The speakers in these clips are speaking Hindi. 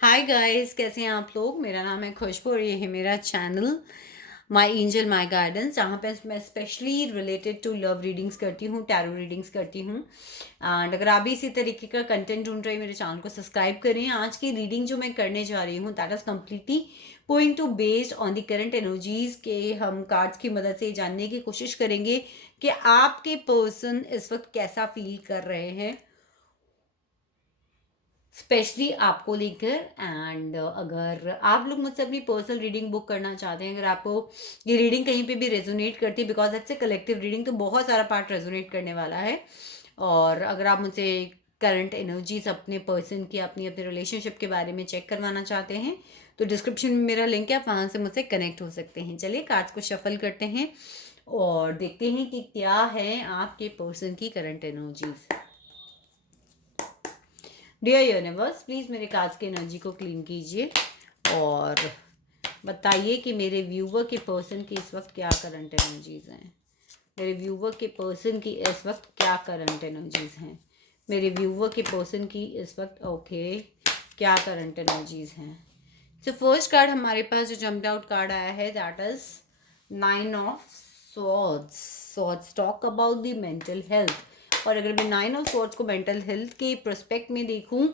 हाय गाइस, कैसे हैं आप लोग। मेरा नाम है खुशबू और ये है मेरा channel my angel my guidance, जहाँ पे मैं specially related to love readings करती हूँ, टैरो रीडिंग्स करती हूँ। एंड अगर आप भी इसी तरीके का कंटेंट ढूंढ रहे हैं, मेरे चैनल को सब्सक्राइब करें। आज की रीडिंग जो मैं करने जा रही हूँ that is completely going to based on the current energies के। हम कार्ड्स की मदद से जानने की कोशिश करेंगे कि आपके पर्सन इस वक्त कैसा फील कर रहे हैं, स्पेशली आपको लेकर। एंड अगर आप लोग मुझसे अपनी पर्सनल रीडिंग बुक करना चाहते हैं, अगर आपको ये रीडिंग कहीं पे भी रेजोनेट करती है, because it's a collective reading, तो बहुत सारा पार्ट रेजोनेट करने वाला है। और अगर आप मुझसे करंट एनर्जीज अपने पर्सन की, अपनी अपने रिलेशनशिप के बारे में चेक करवाना चाहते हैं, तो डिस्क्रिप्शन में मेरा लिंक है, आप वहाँ से मुझसे कनेक्ट हो सकते हैं। चलिए कार्ड्स को शफल करते हैं और देखते हैं कि क्या है आपके पर्सन की current energies. Dear universe, please मेरे कार्ड्स की एनर्जी को क्लीन कीजिए और बताइए कि मेरे व्यूवर के पर्सन की इस वक्त क्या करंट एनर्जीज हैं। मेरे व्यूवर के पर्सन की इस वक्त क्या करंट एनर्जीज हैं। मेरे व्यूवर के पर्सन की इस वक्त क्या करंट एनर्जीज हैं। सो फर्स्ट कार्ड हमारे पास जो जम्प्ड आउट कार्ड आया है that is 9 of swords. Swords talk about the mental health. और अगर मैं 9 ऑफ स्वॉर्ड्स को मेंटल हेल्थ के प्रोस्पेक्ट में देखूं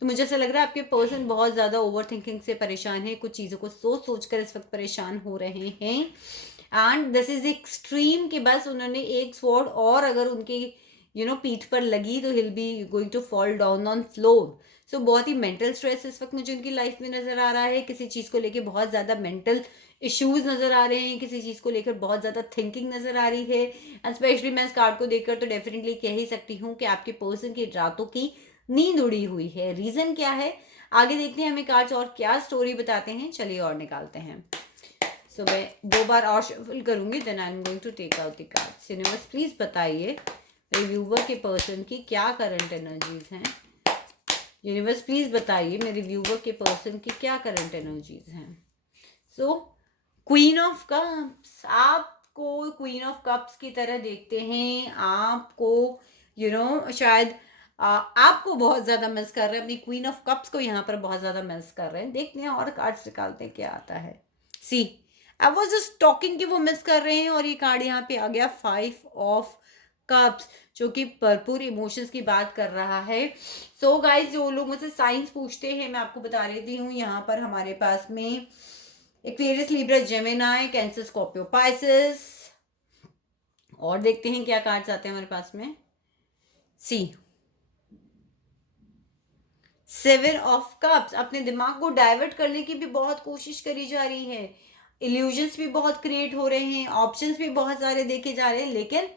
तो मुझे ऐसा लग रहा है आपके पर्सन बहुत ज़्यादा ओवर थिंकिंग से परेशान है, कुछ चीज़ों को सोच सोच कर इस वक्त परेशान हो रहे हैं। एंड दिस इज एक्सट्रीम कि बस उन्होंने एक स्वॉर्ड और अगर उनकी पीठ पर लगी तो he'll be going to fall down on floor. So बहुत ही मेंटल स्ट्रेस इस वक्त मुझे उनकी लाइफ में नजर आ रहा है। किसी चीज़ को लेकर बहुत ज़्यादा मेंटल इश्यूज नजर आ रहे हैं, किसी चीज़ को लेकर बहुत ज़्यादा थिंकिंग नजर आ रही है। एंड स्पेशली मैं इस कार्ड को देखकर तो डेफिनेटली कह ही सकती हूँ कि आपके पर्सन की रातों की नींद उड़ी हुई है। रीजन क्या है आगे देखते हैं, हमें कार्ड्स और क्या स्टोरी बताते हैं। चलिए और निकालते हैं। सो मैं 2 बार और शफल करूंगी, then I am going to take out the cards. Universe please बताइए रिव्यूवर के पर्सन की क्या करंट एनर्जीज हैं। यूनिवर्स प्लीज बताइए मेरे व्यूवर के पर्सन की क्या करंट एनर्जीज हैं। सो क्वीन ऑफ कप्स, आपको क्वीन ऑफ कप्स की तरह देखते हैं। आपको शायद आपको बहुत ज्यादा मिस कर रहे हैं, अपनी क्वीन ऑफ कप्स को यहाँ पर बहुत ज्यादा मिस कर रहे हैं। देखते हैं और कार्ड्स निकालते हैं क्या आता है। सी आई वॉज जस्ट टॉकिंग कि वो मिस कर रहे हैं और ये कार्ड यहाँ पे आ गया 5 ऑफ कप्स, जो कि भरपूर इमोशंस की बात कर रहा है। सो गाइज, जो लोग मुझसे साइंस पूछते हैं, मैं आपको बता रही हूँ यहाँ पर हमारे पास में Aquarius, Libra, Gemini, cancer, Scorpio, Pisces. और देखते हैं क्या कार्ड्स आते हैं हमारे पास में। सी 7 ऑफ कप्स, अपने दिमाग को डाइवर्ट करने की भी बहुत कोशिश करी जा रही है। इल्यूजन्स भी बहुत क्रिएट हो रहे हैं, ऑप्शंस भी बहुत सारे देखे जा रहे हैं, लेकिन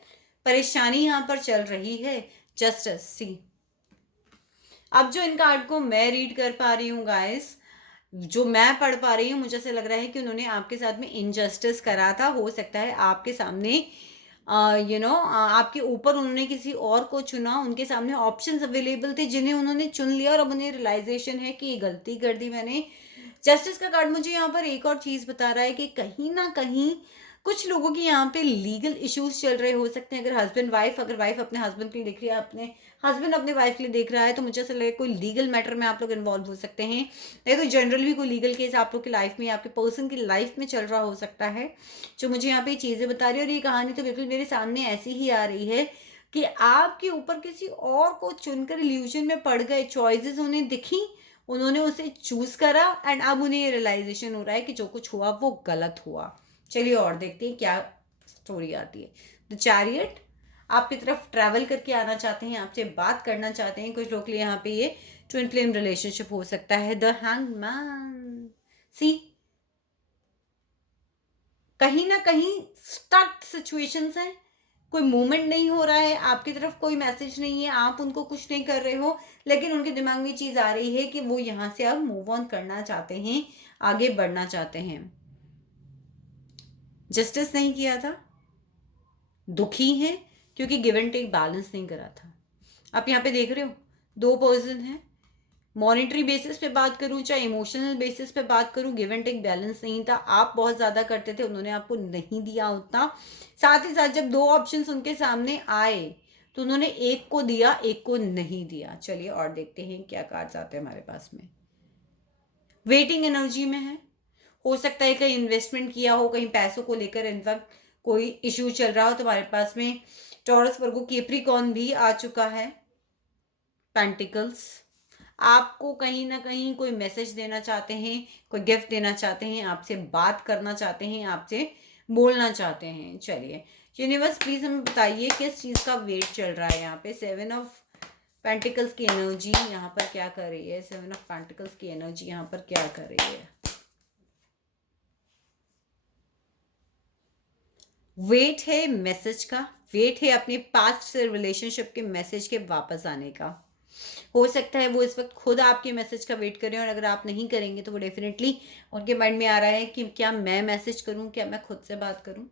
परेशानी यहाँ पर चल रही है। जस्टिस। सी अब जो इन कार्ड को मैं रीड कर पा रही हूँ गाइस, जो मैं पढ़ पा रही हूँ, मुझे ऐसा लग रहा है कि उन्होंने आपके साथ में इनजस्टिस करा था। हो सकता है आपके सामने आपके ऊपर उन्होंने किसी और को चुना, उनके सामने ऑप्शंस अवेलेबल थे जिन्हें उन्होंने चुन लिया और अब उन्हें रियलाइजेशन है कि ये गलती कर दी मैंने। जस्टिस का कार्ड मुझे यहाँ पर एक और चीज बता रहा है कि कहीं ना कहीं कुछ लोगों की यहाँ पे लीगल इश्यूज चल रहे हो सकते हैं। अगर हस्बैंड वाइफ, अगर वाइफ अपने हस्बैंड के लिए देख रही है, अपने हस्बैंड अपने वाइफ के लिए देख रहा है, तो मुझे ऐसा लगे कोई लीगल मैटर में आप लोग इन्वॉल्व हो सकते हैं, या तो जनरल भी कोई लीगल केस आप लोग की लाइफ में, आपके पर्सन की लाइफ में चल रहा हो सकता है, जो मुझे यहाँ पे चीजें बता रही है। और ये कहानी तो बिल्कुल मेरे सामने ऐसी ही आ रही है कि आपके ऊपर किसी और को चुनकर इल्यूजन में पड़ गए, चॉइसेस उन्हें दिखी, उन्होंने उसे चूज करा एंड अब उन्हें ये रियलाइजेशन हो रहा है कि जो कुछ हुआ वो गलत हुआ। चलिए और देखते हैं क्या स्टोरी आती है। द चैरियट आपकी तरफ ट्रैवल करके आना चाहते हैं, आपसे बात करना चाहते हैं। कुछ लोग के लिए यहाँ पे ये ट्विन फ्लेम रिलेशनशिप हो सकता है। The hangman. सी कहीं ना कहीं स्टक सिचुएशंस हैं, कोई मूवमेंट नहीं हो रहा है, आपकी तरफ कोई मैसेज नहीं है, आप उनको कुछ नहीं कर रहे हो, लेकिन उनके दिमाग में चीज आ रही है कि वो यहाँ से अब मूव ऑन करना चाहते हैं, आगे बढ़ना चाहते हैं। जस्टिस नहीं किया था, दुखी हैं क्योंकि गिव एंड टेक बैलेंस नहीं करा था। आप यहाँ पे देख रहे हो 2 पर्सन हैं। मॉनिटरी बेसिस पे बात करूं चाहे इमोशनल बेसिस पे बात करूं, गिव एंड टेक बैलेंस नहीं था। आप बहुत ज्यादा करते थे, उन्होंने आपको नहीं दिया उतना। साथ ही साथ जब 2 ऑप्शंस उनके सामने आए तो उन्होंने एक को दिया, एक को नहीं दिया। चलिए और देखते हैं क्या कार्ड्स आते हैं हमारे पास में। वेटिंग एनर्जी में है। हो सकता है कहीं इन्वेस्टमेंट किया हो, कहीं पैसों को लेकर इनफैक्ट कोई इश्यू चल रहा हो तुम्हारे पास में। टॉरस, वर्गो, कैप्रिकॉर्न भी आ चुका है। पेंटिकल्स, आपको कहीं ना कहीं कोई मैसेज देना चाहते हैं, कोई गिफ्ट देना चाहते हैं, आपसे बात करना चाहते हैं, आपसे बोलना चाहते हैं। चलिए यूनिवर्स प्लीज हमें बताइए किस चीज का वेट चल रहा है यहाँ पे। 7 ऑफ पेंटिकल्स की एनर्जी यहाँ पर क्या कर रही है? 7 ऑफ पेंटिकल्स की एनर्जी यहाँ पर क्या कर रही है? वेट है मैसेज का, वेट है अपने पास्ट से रिलेशनशिप के मैसेज के वापस आने का। हो सकता है वो इस वक्त खुद आपके मैसेज का वेट करें, और अगर आप नहीं करेंगे तो वो डेफिनेटली उनके माइंड में आ रहा है कि क्या मैं मैसेज करूं, क्या मैं खुद से बात करूं।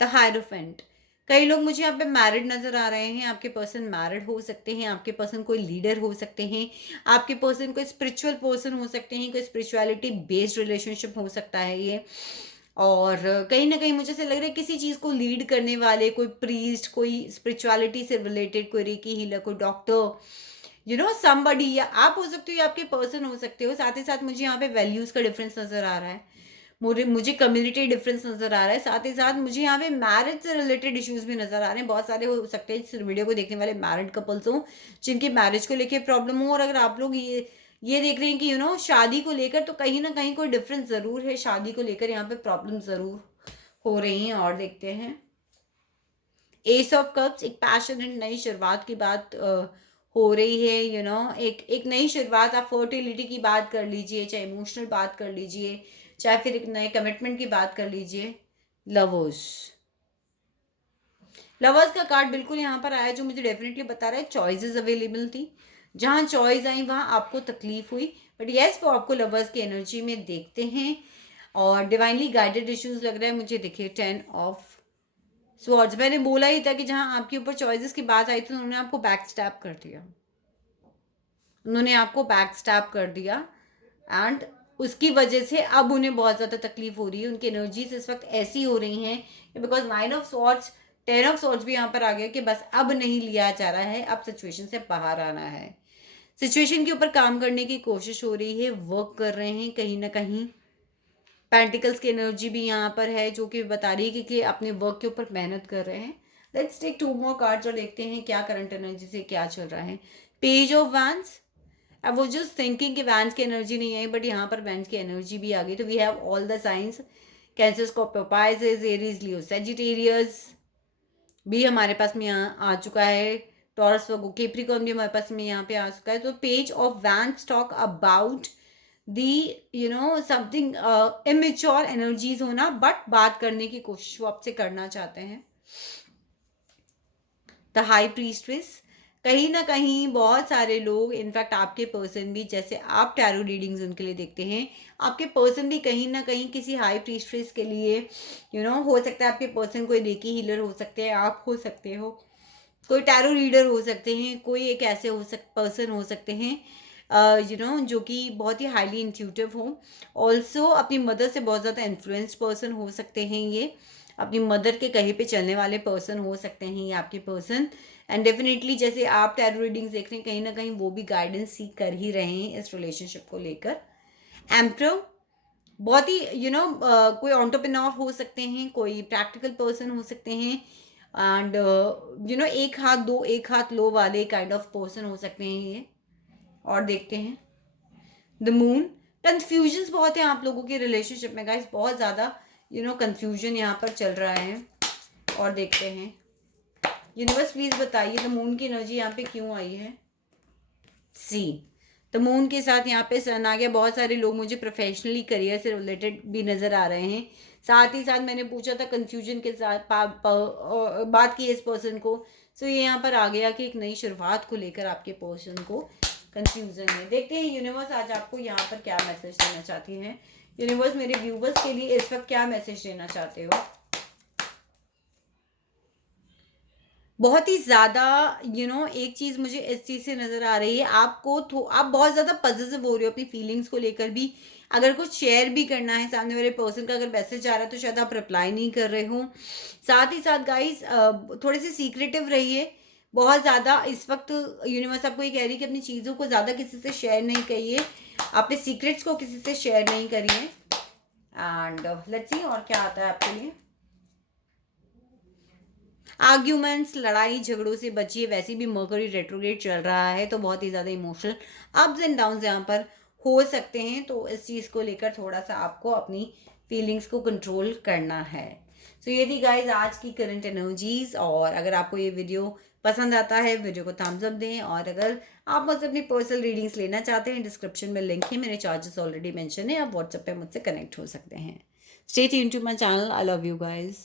द हायरोफेंट, कई लोग मुझे यहाँ पे मैरिड नजर आ रहे हैं। आपके पर्सन मैरिड हो सकते हैं, आपके पर्सन कोई लीडर हो सकते हैं, आपके पर्सन कोई स्पिरिचुअल पर्सन हो सकते हैं, कोई स्पिरिचुअलिटी बेस्ड रिलेशनशिप हो सकता है ये। और कहीं ना कहीं मुझे ऐसा लग रहा है किसी चीज़ को लीड करने वाले कोई प्रीस्ट, कोई स्पिरिचुअलिटी से रिलेटेड, कोई रेकी हीलर, कोई डॉक्टर, समबडी, या आप हो सकते हो या आपके पर्सन हो सकते हो। साथ ही साथ मुझे यहाँ पे वैल्यूज़ का डिफरेंस नज़र आ रहा है, मुझे कम्युनिटी डिफरेंस नज़र आ रहा है। साथ ही साथ मुझे यहाँ पे मैरिज से रिलेटेड इश्यूज भी नज़र आ रहे हैं। बहुत सारे हो सकते हैं इस वीडियो को देखने वाले मैरिड कपल्स हो जिनकी मैरिज को लेकर प्रॉब्लम हो, और अगर आप लोग ये देख रहे हैं कि शादी को लेकर, तो कहीं ना कहीं कोई डिफरेंस ज़रूर है। शादी को लेकर यहाँ पे प्रॉब्लम ज़रूर हो रही हैं। और देखते हैं एस ऑफ कप्स, एक पैशन एंड नई शुरुआत की बात हो रही है। एक नई शुरुआत, आप फर्टिलिटी की बात कर लीजिए, चाहे इमोशनल बात कर लीजिए, चाहे फिर एक नए कमिटमेंट की बात कर लीजिए। लवर्स, लवर्स का कार्ड बिल्कुल यहाँ पर आया जो मुझे डेफिनेटली बता रहा है चॉइसेस अवेलेबल थी। जहाँ चॉइस आई वहाँ आपको तकलीफ हुई, बट यस वो आपको लवर्स की एनर्जी में देखते हैं। और डिवाइनली गाइडेड इश्यूज लग रहा है मुझे। देखिए 10 ऑफ स्वॉर्ड्स, मैंने बोला ही था कि जहाँ आपके ऊपर चॉइसेस की बात आई थी उन्होंने आपको बैक स्टैप कर दिया, उन्होंने आपको बैक स्टैप कर दिया, एंड उसकी वजह से अब उन्हें बहुत ज़्यादा तकलीफ हो रही है। उनकी एनर्जीज इस वक्त ऐसी हो रही हैं because 9 of swords, 10 of swords भी यहाँ पर आ गया कि बस अब नहीं लिया जा रहा है, अब सिचुएशन से बाहर आना है। सिचुएशन के ऊपर काम करने की कोशिश हो रही है, वर्क कर रहे हैं कहीं ना कहीं। पेंटिकल्स की एनर्जी भी यहाँ पर है जो कि बता रही है कि अपने वर्क के ऊपर मेहनत कर रहे हैं। लेट्स टेक 2 मोर कार्ड्स और देखते हैं क्या करंट एनर्जी से क्या चल रहा है। पेज ऑफ वैंस, अब वो जस्ट थिंकिंग कि वैंस की एनर्जी नहीं आई, बट यहाँ पर वैंस की एनर्जी भी आ गई। तो we have all the signs, Cancer, Scorpio, Pisces, Aries, Leo, Sagittarius भी हमारे पास में यहाँ आ चुका है। टॉरस, वर्गो, कैप्रिकॉर्न भी हमारे पास में यहाँ पे आ चुका है। तो page of vents talk about the something immature energies होना, बट बात करने की कोशिश वो आपसे करना चाहते हैं। द हाई प्रीस्ट्रेस, कहीं ना कहीं बहुत सारे लोग, इनफैक्ट आपके पर्सन भी, जैसे आप टैरो रीडिंग्स उनके लिए देखते हैं, आपके पर्सन भी कहीं ना कहीं किसी हाई प्रीस्ट्रेस के लिए हो सकता है आपके पर्सन कोई रेकी हीलर हो सकते हैं, आप हो सकते हो, कोई टैरो रीडर हो सकते हैं, कोई एक ऐसे पर्सन हो सकते हैं जो कि बहुत ही हाईली इंट्यूटिव हो। ऑल्सो अपनी मदर से बहुत ज़्यादा इन्फ्लुएंस्ड पर्सन हो सकते हैं ये, अपनी मदर के कहीं पे चलने वाले पर्सन हो सकते हैं ये आपके पर्सन। एंड डेफिनेटली जैसे आप टैरो रीडिंग्स देख रहे हैं, कहीं ना कहीं वो भी गाइडेंस सीख कर ही रहे हैं इस रिलेशनशिप को लेकर। एम्प्रो, बहुत ही कोई एंटरप्रेन्योर हो सकते हैं, कोई प्रैक्टिकल पर्सन हो सकते हैं, एंड एक हाथ दो एक हाथ लो वाले काइंड ऑफ पर्सन हो सकते हैं ये। और देखते हैं द मून, कंफ्यूजन बहुत है आप लोगों के रिलेशनशिप में गाइस, बहुत ज़्यादा कंफ्यूजन यहाँ पर चल रहा है। और देखते हैं यूनिवर्स प्लीज बताइए द मून की एनर्जी यहाँ पे क्यों आई है। सी, द मून के साथ यहाँ पे सन आ गया। बहुत सारे लोग मुझे प्रोफेशनली करियर से रिलेटेड भी नज़र आ रहे हैं। साथ ही साथ मैंने पूछा था कंफ्यूजन के साथ बात की इस पर्सन को, सो ये यहाँ पर आ गया कि एक नई शुरुआत को लेकर आपके पर्सन को कंफ्यूजन है। देखते हैं यूनिवर्स आज आपको यहाँ पर क्या मैसेज देना चाहती हैं। यूनिवर्स मेरे व्यूवर्स के लिए इस वक्त क्या मैसेज देना चाहते हो। बहुत ही ज़्यादा एक चीज़ मुझे इस चीज़ से नज़र आ रही है, आपको आप बहुत ज़्यादा पॉजिटिव हो रहे हो अपनी फीलिंग्स को लेकर भी। अगर कुछ शेयर भी करना है सामने वाले पर्सन का, अगर मैसेज आ रहा है तो शायद आप रिप्लाई नहीं कर रहे हो। साथ ही साथ गाइस थोड़े से सीक्रेटिव रहिए बहुत ज़्यादा इस वक्त। यूनिवर्स आपको ये कह रही है कि अपनी चीज़ों को ज़्यादा किसी से शेयर नहीं करिए, अपने सीक्रेट्स को किसी से शेयर नहीं करिए। एंड लेट्स सी और क्या आता है आपके लिए। आर्ग्यूमेंट्स, लड़ाई झगड़ों से बचिए। वैसे भी मर्करी रेट्रोग्रेड चल रहा है तो बहुत ही ज़्यादा इमोशनल अप्स एंड डाउन्स यहाँ पर हो सकते हैं, तो इस चीज़ को लेकर थोड़ा सा आपको अपनी फीलिंग्स को कंट्रोल करना है। सो ये थी गाइज आज की करंट एनर्जीज। और अगर आपको ये वीडियो पसंद आता है, वीडियो को थम्स अप दें। और अगर आप मुझसे अपनी पर्सनल रीडिंग्स लेना चाहते हैं, डिस्क्रिप्शन में लिंक है, मेरे चार्जेस ऑलरेडी मेंशन है, आप व्हाट्सएप पे मुझसे कनेक्ट हो सकते हैं। Stay tuned to my channel. I love you guys.